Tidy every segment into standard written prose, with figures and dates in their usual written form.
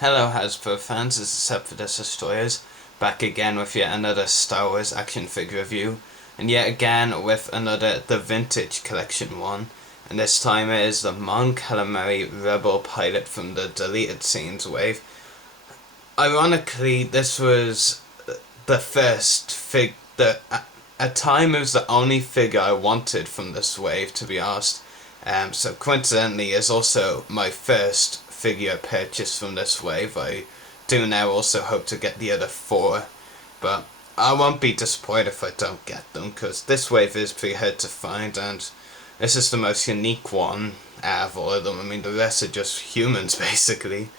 Hello Hasbro fans, this is Seb for the Destroyers, back again with yet another Star Wars action figure review, and yet again with another The Vintage Collection one, and this time it is the Mon Calamari Rebel pilot from the Deleted Scenes wave. Ironically, this was the first at time it was the only figure I wanted from this wave, to be honest. So coincidentally, is also my first figure purchase from this wave. I do now also hope to get the other 4, but I won't be disappointed if I don't get them, because this wave is pretty hard to find, and this is the most unique one out of all of them. I mean, the rest are just humans, basically.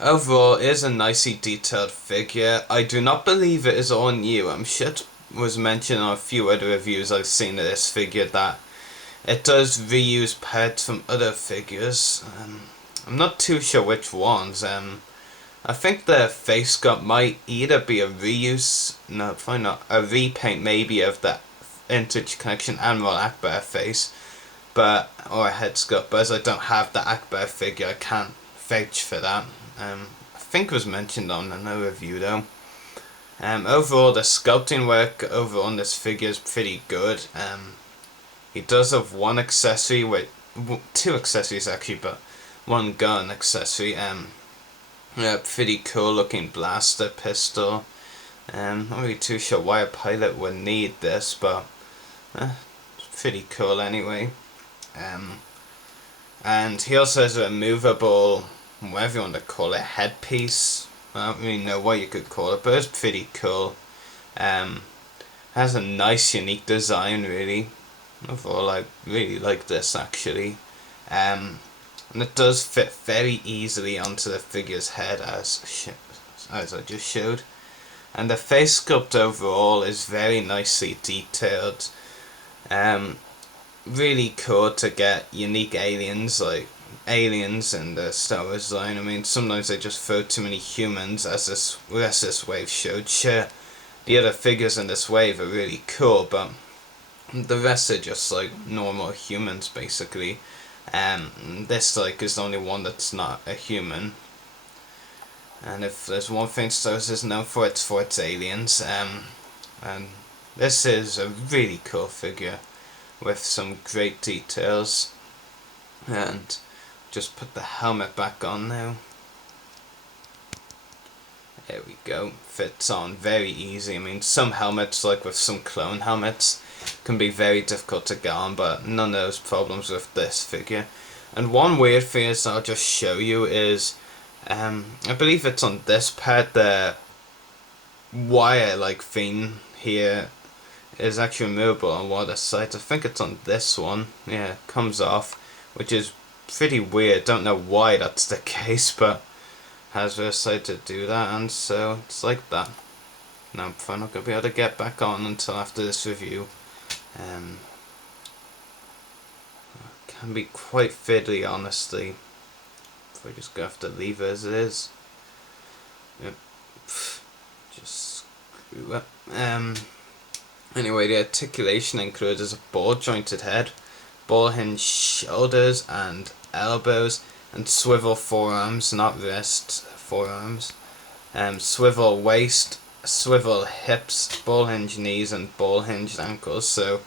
Overall, it is a nicely detailed figure. I do not believe it is all new. I'm sure it was mentioned on a few other reviews I've seen of this figure that it does reuse parts from other figures. I'm not too sure which ones. I think the face sculpt might either be a reuse, no, probably not, a repaint maybe of the Vintage Collection Admiral Akbar face, or a head sculpt, but as I don't have the Akbar figure, I can't vouch for that. I think it was mentioned on another review though. Overall, the sculpting work over on this figure is pretty good. He does have one accessory, two accessories actually, but one gun accessory. Yeah, pretty cool looking blaster pistol. Not really too sure why a pilot would need this, but it's pretty cool anyway. And he also has a removable, whatever you want to call it, headpiece. I don't really know what you could call it, but it's pretty cool. Has a nice unique design really. Overall, I really like this actually. And it does fit very easily onto the figure's head as I just showed. And the face sculpt overall is very nicely detailed. Really cool to get unique aliens like aliens in the Star Wars line. I mean, sometimes they just throw too many humans, as this wave showed. Sure, the other figures in this wave are really cool, but the rest are just like normal humans basically. This like is the only one that's not a human. And if there's one thing Star Wars is known for, it's its aliens. And this is a really cool figure with some great details. And just put the helmet back on now. There we go. Fits on very easy. I mean, some helmets, like with some clone helmets, can be very difficult to get on, but none of those problems with this figure. And one weird thing is I'll just show you is, I believe it's on this part, the wire like thing here is actually removable on one of the sides. I think it's on this one. Yeah, it comes off, which is pretty weird. Don't know why that's the case, but Hasbro decided to do that, and so it's like that. Now I'm probably not going to be able to get back on until after this review. Can be quite fiddly, honestly. So I just gonna have to leave it as it is. Yep. Just screw it. Anyway, the articulation includes a ball jointed head, ball hinge shoulders and elbows, and swivel forearms, not wrists, forearms. Swivel waist, swivel hips, ball hinge knees, and ball hinged ankles. So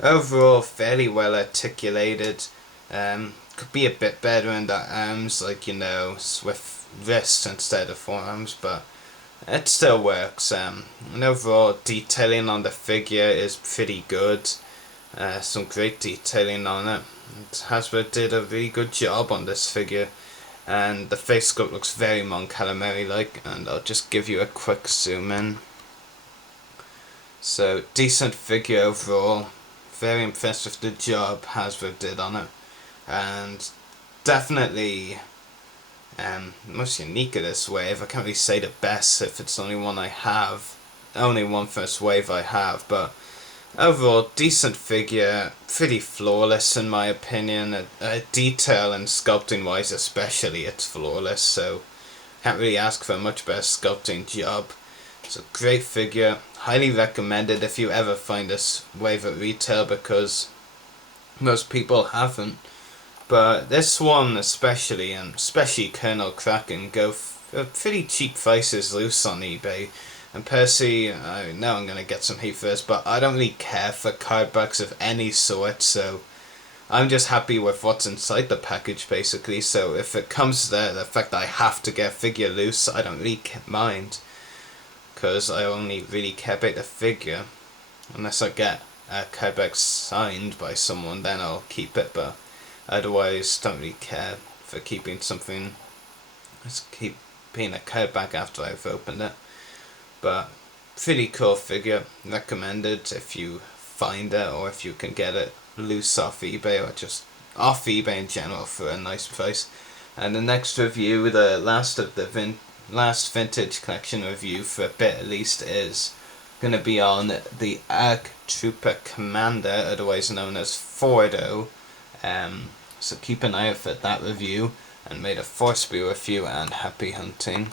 overall, fairly well articulated. Could be a bit better in the arms, like, you know, with wrists instead of forearms, but it still works. And overall, detailing on the figure is pretty good. Some great detailing on it. And Hasbro did a really good job on this figure, and the face sculpt looks very Mon Calamari like, and I'll just give you a quick zoom in. So, decent figure overall. Very impressed with the job Hasbro did on it, and definitely most unique of this wave. I can't really say the best if it's the only one I have, only one first wave I have, but overall decent figure, pretty flawless in my opinion. Detail and sculpting wise especially, it's flawless, so can't really ask for a much better sculpting job. It's a great figure, highly recommended if you ever find this wave at retail, because most people haven't. But this one especially, and especially Colonel Kraken, go for pretty cheap prices loose on eBay. And Percy, I know I'm going to get some heat for this, but I don't really care for card backs of any sort, so I'm just happy with what's inside the package, basically. So if it comes to the fact that I have to get a figure loose, I don't really mind, because I only really care about the figure. Unless I get a card back signed by someone, then I'll keep it, but otherwise don't really care for keeping something. Just keeping a card back after I've opened it. But pretty cool figure, recommended if you find it, or if you can get it loose off eBay, or just off eBay in general for a nice price. And the next review, the last of the last vintage collection review for a bit at least, is going to be on the ARC Trooper Commander, otherwise known as Fordo. So keep an eye out for that review, and may the force be with you, and happy hunting.